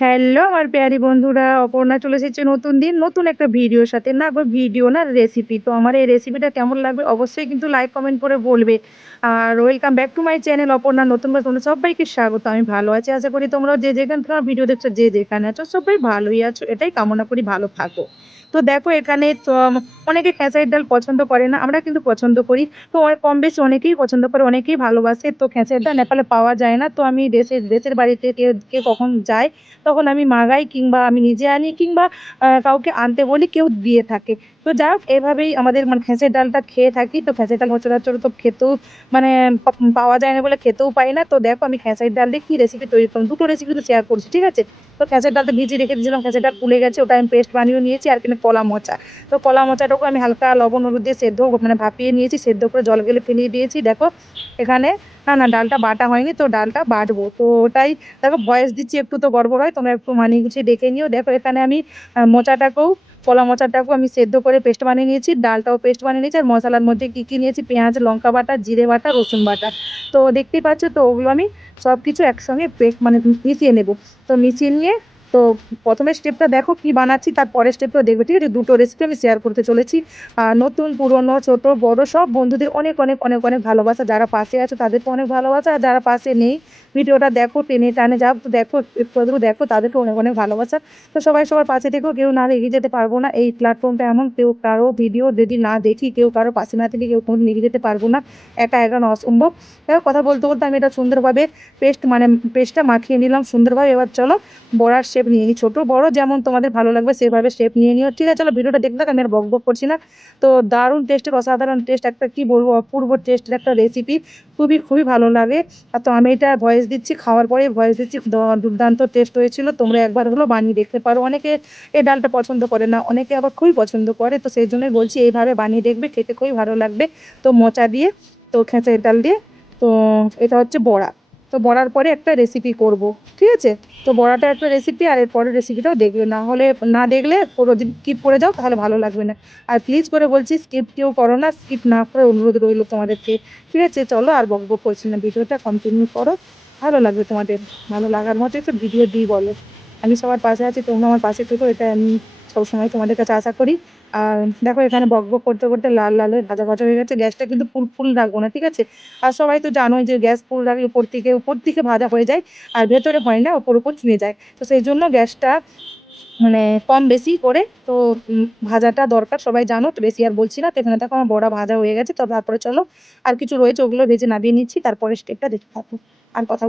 Hello আমার প্যারি বন্ধুরা, অপর্ণা চলে এসেছে নতুন দিন, নতুন একটা ভিডিওর সাথে। না ভিডিও না রেসিপি তো আমার এই রেসিপিটা কেমন লাগবে অবশ্যই কিন্তু লাইক কমেন্ট করে বলবে। আর welcome back to my channel Aparna, নতুন বা তোমরা সবাইকে স্বাগত। আমি ভালো আছি, আশা করি তোমরা যে যেখানে তোমার ভিডিও দেখছ, যে যেখানে আছো, সবাই ভালোই আছো। এটাই কামনা করি, ভালো থাকো। তো দেখো এখানে অনেকে খেঁচাইয়ের ডাল পছন্দ করে না, আমরা কিন্তু পছন্দ করি। তো কম বেশি অনেকেই পছন্দ করে, অনেকেই ভালোবাসে। তো খেঁচাইয়ের ডাল নেপালে পাওয়া যায় না, তো আমি দেশের দেশের বাড়িতে কে কখন যায়, তখন আমি মাগাই কিংবা আমি নিজে আনি কিংবা কাউকে আনতে বলি, কেউ দিয়ে থাকে। তো যাই হোক, এভাবেই আমাদের মানে খেঁচের ডালটা খেয়ে থাকি। তো খেঁচের ডাল সচরাচর তো খেতেও মানে পাওয়া যায় না বলে খেতেও পাই না। তো দেখো আমি খেঁচের ডাল দিয়ে কী রেসিপি তৈরি করলাম, দুটো রেসিপি তো শেয়ার করছি, ঠিক আছে? তো খেঁচের ডালটা ভিজিয়ে রেখে দিয়েছিলাম খেঁচের ডাল ফুলে গেছে, ওটা আমি পেস্ট বানিয়ে নিয়েছি, আর কিন্তু কলা মোচা। তো কলা মোচাটাকেও আমি হালকা লবণ হলুদ দিয়ে সেদ্ধ মানে ভাপিয়ে নিয়েছি, সেদ্ধ করে জল গেলে ফেলিয়ে দিয়েছি। দেখো, এখানে না না, ডালটা বাটা হয়নি তো ডালটা বাটবো। তো ওটাই দেখো বয়স দিচ্ছি, একটু তো গড়বড় হয়। তোমরা একটু মানিয়ে গুছিয়ে ডেকে নিও। দেখো এখানে আমি মোচাটাকেও, কলা মোচাটাকেও আমি সেদ্ধ করে পেস্ট বানিয়ে নিয়েছি। ডালটাও পেস্ট বানিয়ে নিয়েছি। আর মশলার মধ্যে কী কী নিয়েছি? পেঁয়াজ, লঙ্কা বাটা, জিরে বাটা, রসুন বাটা। তো দেখতেই পাচ্ছ, তো ওগুলো আমি সব কিছু একসঙ্গে পেস্ট মানে মিশিয়ে নেব। তো মিশিয়ে নিয়ে তো প্রথমের স্টেপটা দেখো কি বানাচ্ছি, তার পরের স্টেপটাও দেখবে, ঠিক আছে? দুটো রেসিপি আমি শেয়ার করতে চলেছি। আর নতুন, পুরনো, ছোট, বড়, সব বন্ধুদের অনেক অনেক অনেক অনেক ভালোবাসা। যারা পাশে আছে তাদেরকে অনেক ভালোবাসা, আর যারা পাশে নেই, ভিডিওটা দেখো, টেনে টানে যাও, তো দেখো, একটু দেখো, তাদেরকে অনেক অনেক ভালোবাসা। তো সবাই, সবার পাশে থেকেও কেউ না এগিয়ে যেতে পারব না। এই প্ল্যাটফর্মটা এমন, কেউ কারও ভিডিও যদি না দেখি, কেউ কারও পাশে না থেকে কেউ কোনো এগিয়ে যেতে পারব না। একা একা অসম্ভব। দেখো, কথা বলতে বলতে আমি এটা সুন্দরভাবে পেস্ট মানে পেস্টটা মাখিয়ে নিলাম সুন্দরভাবে। এবার চলো, বড়ার শেপ নিয়ে নিই ছোটো, বড় যেমন তোমাদের ভালো লাগবে, সেভাবে শেপ নিয়ে নিও। ঠিক আছে, চলো, ভিডিওটা দেখতে আমি আর বক বক করছি না। তো দারুণ টেস্টের অসাধারণ টেস্ট একটা কী বলব, অপূর্ব টেস্টের একটা রেসিপি খুবই খুবই ভালো লাগে। আর তো আমি এটা ভয়েস দিচ্ছি, খাওয়ার পরে ভয়েস দিচ্ছি দুর্দান্ত টেস্ট হয়েছিল। তোমরা একবার হলো বানিয়ে দেখতে পারো। অনেকে এই ডালটা পছন্দ করে না, অনেকে আবার খুবই পছন্দ করে। তো সেই জন্যই বলছি, এইভাবে বানিয়ে দেখবে, খেতে খুবই ভালো লাগবে। তো মোচা দিয়ে, তো খেঁচের ডাল দিয়ে, তো এটা হচ্ছে বড়া। তো বড়ার পরে একটা রেসিপি করব, ঠিক আছে? তো বড়াটা একটা রেসিপি আর এর পরের রেসিপিটাও দেখবে। না হলে, না দেখলে দিন স্কিপ করে যাও, তাহলে ভালো লাগবে না। আর প্লিজ করে বলছি স্কিপ কেউ করো না স্কিপ না করে অনুরোধ রইল তোমাদেরকে, ঠিক আছে? চলো আর বক বক করছি না, ভিডিওটা কন্টিনিউ করো। ভালো লাগবে তোমাদের, ভালো লাগার মতো একটু ভিডিও দিই বলো। আমি সবার পাশে আছি, তোমরা আমার পাশে থেকো, এটা আমি সবসময় তোমাদের কাছে আশা করি। আর দেখো এখানে বক বক করতে করতে লাল লাল হয়ে ভাজা ভাজা হয়ে গেছে গ্যাসটা কিন্তু ফুল ফুল রাখব না ঠিক আছে আর সবাই তো জানোই যে গ্যাস ফুল রাখলে উপর থেকে উপর থেকে ভাজা হয়ে যায় আর ভেতরে হয় না ওপর উপর ছুঁয়ে যায় তো সেই জন্য গ্যাসটা মানে কম বেশি করে তো ভাজাটা দরকার সবাই জানো তো বেশি আর বলছি না তো এখানে দেখো আমার বড়া ভাজা হয়ে গেছে তো তারপরে চলো আর কিছু রয়েছে ওগুলো ভেজে নামিয়ে নিচ্ছি তারপরে স্টেপটা দেখতে থাকব আর কথা